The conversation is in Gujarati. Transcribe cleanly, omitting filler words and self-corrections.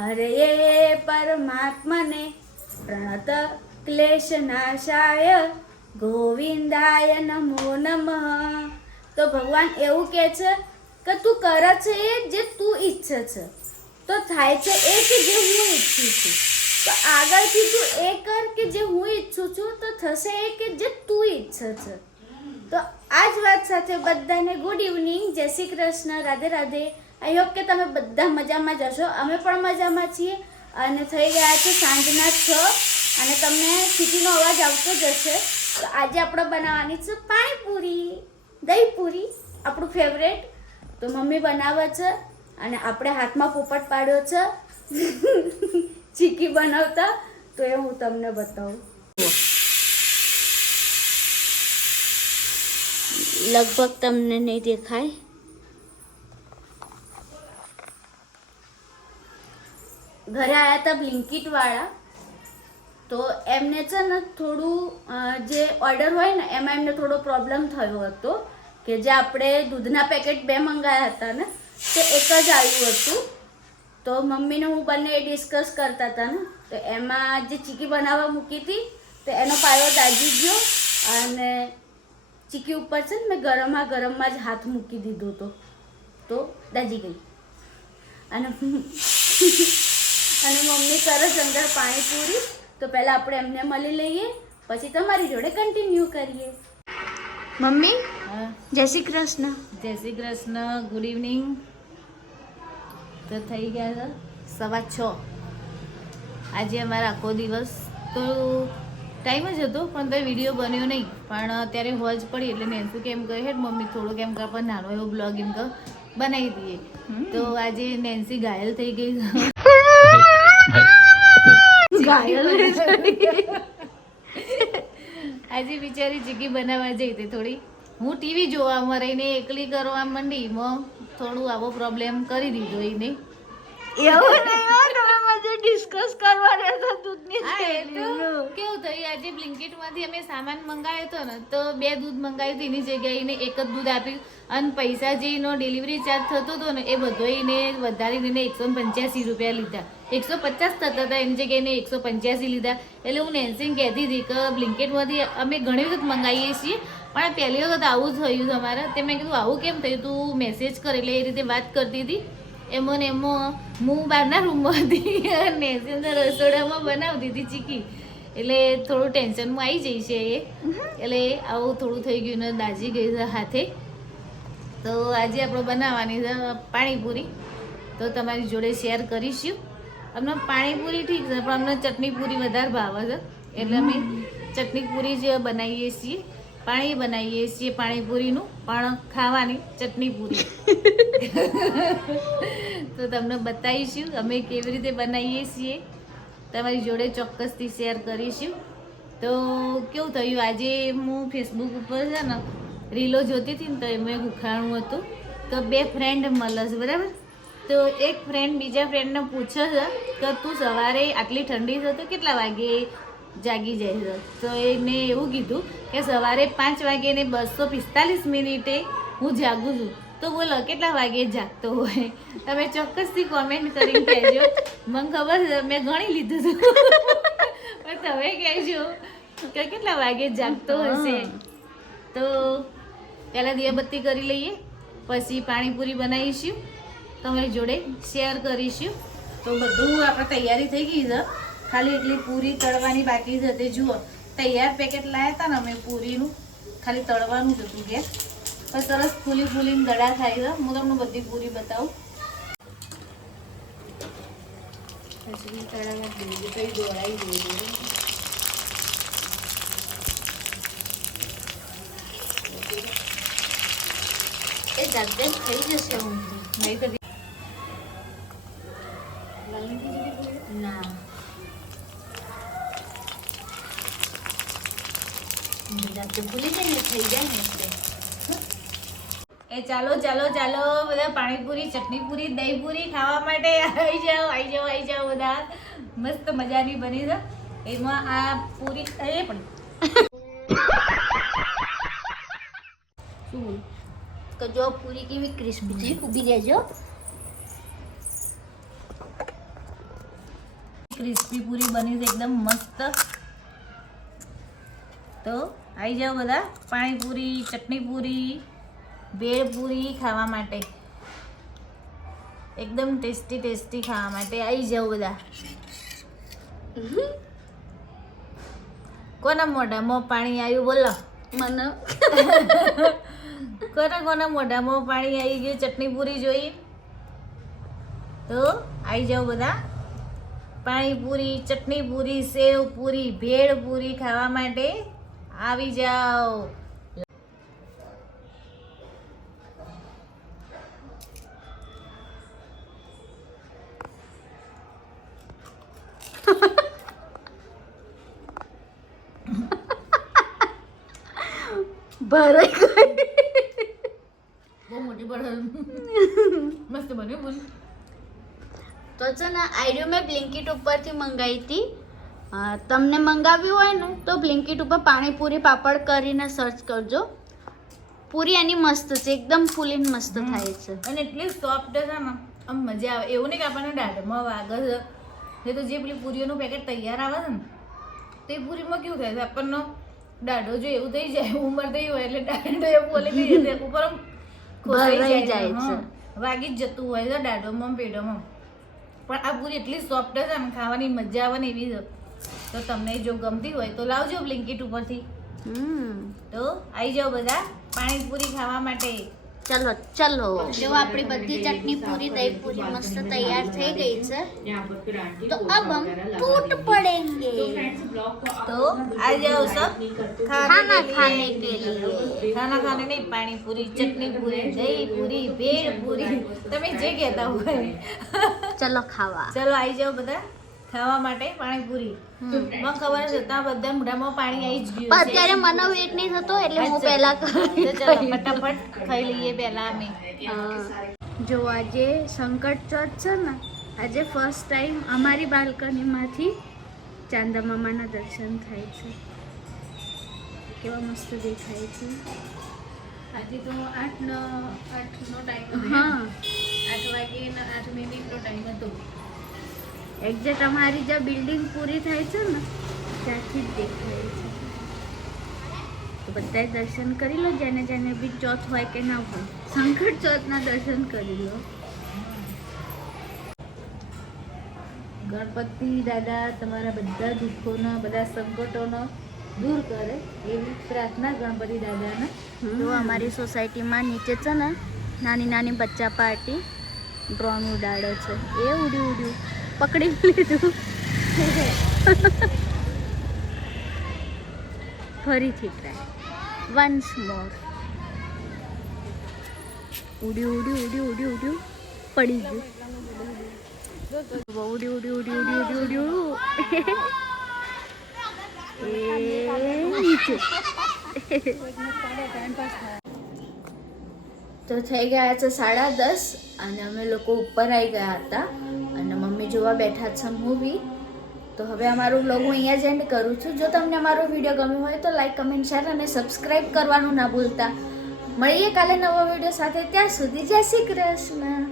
હરે પરમાત્મને પ્રણત ક્લેશનાશાય ગોવિંદાય નમો નમઃ. તો ભગવાન એવું કહે છે કે તું કરે છે એ જે તું ઈચ્છે છે, તો થાય છે એ કે જે હું ઈચ્છું છું. તો આગળથી તું એ કર કે જે હું ઈચ્છું છું, તો થશે એ કે જે તું ઈચ્છે છે. તો આ જ વાત સાથે બધાને ગુડ ઇવનિંગ, જય શ્રી કૃષ્ણ, રાધે રાધે. આઈ હોપ કે તમે બધા મજામાં જ હશો. અમે પણ મજામાં છીએ અને થઈ ગયા છે સાંજના 6 અને તમને સિટીનો અવાજ આવતો જ હશે. તો આજે આપણે બનાવવાની છે પાણીપુરી, દહીંપુરી, આપણું ફેવરેટ. તો મમ્મી બનાવે છે અને આપણે હાથમાં પોપટ પાડ્યો છે ચીકી બનાવતા. તો એ હું તમને બતાવું. લગભગ તમને નહીં દેખાય. ઘરે આવ્યા હતા બ્લિંકિટ વાળા, તો એમને છે ને થોડું જે ઓર્ડર હોય ને એમાં એમને થોડો પ્રોબ્લેમ થયો હતો કે જે આપણે દૂધના પેકેટ 2 મંગાવ્યા હતા ને તે એક જ આવ્યું હતું. તો મમ્મીને હું બંને ડિસ્કસ કરતા હતા ને, તો એમાં જે ચીકી બનાવવા મૂકી હતી તો એનો પાયો દાજી ગયો અને ચીકી ઉપર છે ને મેં ગરમમાં જ હાથ મૂકી દીધો હતો, તો દાજી ગઈ. અને મમ્મી કરે છે અંદર પાણીપુરી. તો પહેલાં આપણે એમને મળી લઈએ, પછી તમારી જોડે કન્ટિન્યુ કરીએ. મમ્મી, જય શ્રી કૃષ્ણ. જય શ્રી કૃષ્ણ, ગુડ ઇવનિંગ. તો થઈ ગયા છે 6:15. આજે અમારા આખો દિવસ તો ટાઈમ જ હતો પણ તો વિડીયો બન્યો નહીં, પણ અત્યારે હોજ પડી એટલે નેન્સી કેમ કહે હેડ મમ્મી થોડુંક એમ કે પણ નાનો એવો બ્લોગ એમ કે બનાવી દઈએ. તો આજે નેન્સી ઘાયલ થઈ ગઈ. આજે બિચારી ચીકી બનાવવા જઈ હતી. થોડી હું ટીવી જોવામાં રહીને એકલી કરવા માંડી, થોડું આવો પ્રોબ્લેમ કરી દીધો એને. એવું નહીં, તમે મજે ડિસ્કસ કરવા રહેતા દૂધની. કેવું થયું, આજે બ્લિંકિટ માંથી અમે સામાન મંગાવ્યો હતો ને, તો 2 દૂધ મંગાવ્યું હતું, એની જગ્યાએ એને એક જ દૂધ આપ્યું અને પૈસા જે એનો ડિલિવરી ચાર્જ થતો હતો ને એ બધો એને વધારીને 185 રૂપિયા લીધા. 150 થતા હતા, એની જગ્યાએ એને 185 લીધા. એટલે હું નેન્સીને કહેતી હતી કે બ્લિંકિટમાંથી અમે ઘણી વખત મંગાવીએ છીએ પણ પહેલી વખત આવું થયું તમારે. તે મેં કીધું આવું કેમ થયું, તું મેસેજ કર. એટલે એ રીતે વાત કરતી હતી. એમાં ને એમાં હું બહારના રૂમમાં હતી અને નેન્સી અંદર રસોડામાં બનાવતી હતી ચીકી. એટલે થોડું ટેન્શનમાં આવી જાય છે એ. એટલે આવું થોડું થઈ ગયું ને દાજી ગઈ છે હાથે. તો આજે આપણે બનાવવાની છે પાણીપુરી. તો તમારી જોડે શેર કરીશું. અમને પાણીપુરી ઠીક છે પણ અમને ચટણી પૂરી વધારે ભાવે છે, એટલે અમે ચટણી પૂરી જ બનાવીએ છીએ. પાણી બનાવીએ છીએ પાણીપુરીનું, પણ ખાવાની ચટણી પૂરી. તો તમને બતાવીશું અમે કેવી રીતે બનાવીએ છીએ, તમારી જોડે ચોક્કસથી શેર કરીશું. તો કેવું થયું, આજે હું ફેસબુક ઉપર છે ને રીલો જોતી હતી ને, તો એમાં ઉખાણું હતું. તો 2 ફ્રેન્ડ મળે છે, બરાબર. તો એક ફ્રેન્ડ બીજા ફ્રેન્ડને પૂછે છે કે તું સવારે આટલી ઠંડી છે તો કેટલા વાગે જાગી જાય છે. તો એને એવું કીધું કે સવારે 5 વાગે ને 245 મિનિટે હું જાગું છું. તો બોલો કેટલા વાગે જાગતો હોય? તમે ચોક્કસથી કોમેન્ટ કરીને કહેજો. મને ખબર છે મેં ગણી લીધું હતું પણ તમે કહેજો કે કેટલા વાગે જાગતો હશે. તો પહેલાં દીવાબત્તી કરી લઈએ, પછી પાણીપુરી બનાવીશું, તમારી જોડે શેર કરીશું. તો બધું આપણે તૈયારી થઈ ગઈ છે, ખાલી એટલી પૂરી તળવાની બાકી છે. તે જુઓ તૈયાર પેકેટ લાવ્યા હતા ને અમે પૂરીનું, ખાલી તળવાનું જ હતું ગેસ. પણ સરસ ફૂલીને દડા થાય છે. હું તમને બધી પૂરી બતાવું. પછી તળાવા કઈ દોડાઈ જોઈએ. એ જાતે થઈ જશે. હું નહીં કરી ના જાતે ભૂલી જાય ને, થઈ જાય ને એટલે. એ ચાલો બધા પાણીપુરી, ચટણી પૂરી, દહીં પૂરી ખાવા માટે આવી જાઓ બધા. મસ્ત મજાની બની છે. એમાં આ પૂરી એ પણ શું તો જો પૂરી કેવી ક્રિસ્પી થઈ, ઊભી રહેજો. ક્રિસ્પી પૂરી બની છે એકદમ મસ્ત. તો આવી જાઓ બધા પાણીપુરી, ચટણી પૂરી, ભેળ પૂરી ખાવા માટે, એકદમ ટેસ્ટી ખાવા માટે આવી જાઓ બધા. કોના મોઢામાં પાણી આવ્યું બોલો? મને કોના મોઢામાં પાણી આવી ગયું ચટણી પૂરી જોઈ? તો આવી જાઓ બધા પાણીપુરી, ચટણી પૂરી, સેવ પૂરી, ભેળ પૂરી ખાવા માટે આવી જાઓ. ભરાઈ ગઈ. બહુ મોટી પડે. મસ્ત બન્યું બોલ. તો છે ને આઈડિયો મેં બ્લિંકિટ ઉપરથી મંગાવી હતી. તમને મંગાવ્યું હોય ને તો બ્લિંકિટ ઉપર પાણીપુરી પાપડ કરીને સર્ચ કરજો. પૂરી એની મસ્ત છે, એકદમ ફૂલીને મસ્ત થાય છે. અને એટલી સોફ્ટ છે ને આમ મજા આવે. એવું નહીં કે આપણને દાઢમાં વાગે છે. એ તો જે પેલી પૂરીઓનું પેકેટ તૈયાર આવે છે ને તે પૂરીમાં કેવું થાય છે આપણને દાઢો જો એવું થઈ જાય, ઉંમર થઈ હોય એટલે દાઢો એવું બોલે થઈ જાય ઉપર આમ ખોસાઈ જાય છે. વાગી જ જતું હોય છે દાઢોમાં પેઢોમાં. પણ આ પૂરી એટલી સોફ્ટ છે ને ખાવાની મજા આવે ને એવી છે. તો તમને જો ગમતી હોય તો લાવજો બ્લિંકિટ ઉપરથી. તો આવી જાઓ બધા પાણીપુરી ખાવા માટે. ચલો ચલો. જો આપણી બધી ચટણી પૂરી, દહીં પૂરી મસ્ત તૈયાર થઈ ગઈ છે. તો अब हम टूट पड़ेंगे. तो आ जाओ सब खाना खाने के लिए. खाना खाने नहीं, पानी पूरी, चटनी पूरी, दही पूरी, भेड़ पूरी, તમે જે કહેતા હોય. ચલો ખાવા. ચલો આવી જાઓ બધા ખાવા માટે પાણીપુરી. મને ખબર છે ત્યાં બધા મોઢામાં પાણી આવી જ ગયું પણ અત્યારે મને વેટ નહીં થતો એટલે હું પહેલા તો ચલો ફટાફટ ખાઈ લઈએ પહેલા અમે. જો આજે સંકટ ચોથ છે ને, આજે ફર્સ્ટ ટાઈમ અમારી બાલ્કનીમાંથી ચાંદા મામાના દર્શન થાય છે. કેવા મસ્ત દેખાય છે. આજે તો 8નો ટાઈમ. હા, 8 વાગે 8 મિનિટનો ટાઈમ હતો. એક્ઝેક્ટ અમારી જે બિલ્ડિંગ પૂરી થાય છે ને ત્યાંથી જ દેખાય છે. તો બધાએ દર્શન કરી લો, જેને જેને બી ચોથ હોય કે ના હોય, સંકટ ચોથના દર્શન કરી લો. ગણપતિ દાદા તમારા બધા દુઃખોનો, બધા સંકટોનો દૂર કરે એવી પ્રાર્થના ગણપતિ દાદાને. જો અમારી સોસાયટીમાં નીચે છે ને નાની નાની બચ્ચા પાર્ટી ડ્રોન ઉડાડે છે. એ ઉડ્યું પકડી લીધું. ફરીથી ટ્રાય વન્સ મોર. ઉડ્યું પડી ગયું. ઉડ્યું એ નીચે. તો થઈ ગયા છે 10:30 અને અમે લોકો ઉપર આવી ગયા હતા અને મમ્મી જોવા બેઠા છે મૂવી. તો હવે અમારો વ્લોગ હું અહીંયા જ એન્ડ કરું છું. જો તમને અમારો વિડીયો ગમ્યો હોય તો લાઈક, કમેન્ટ, શેર અને સબસ્ક્રાઈબ કરવાનું ના ભૂલતા. મળીએ કાલે નવો વિડીયો સાથે. ત્યાં સુધી જય શ્રી કૃષ્ણ.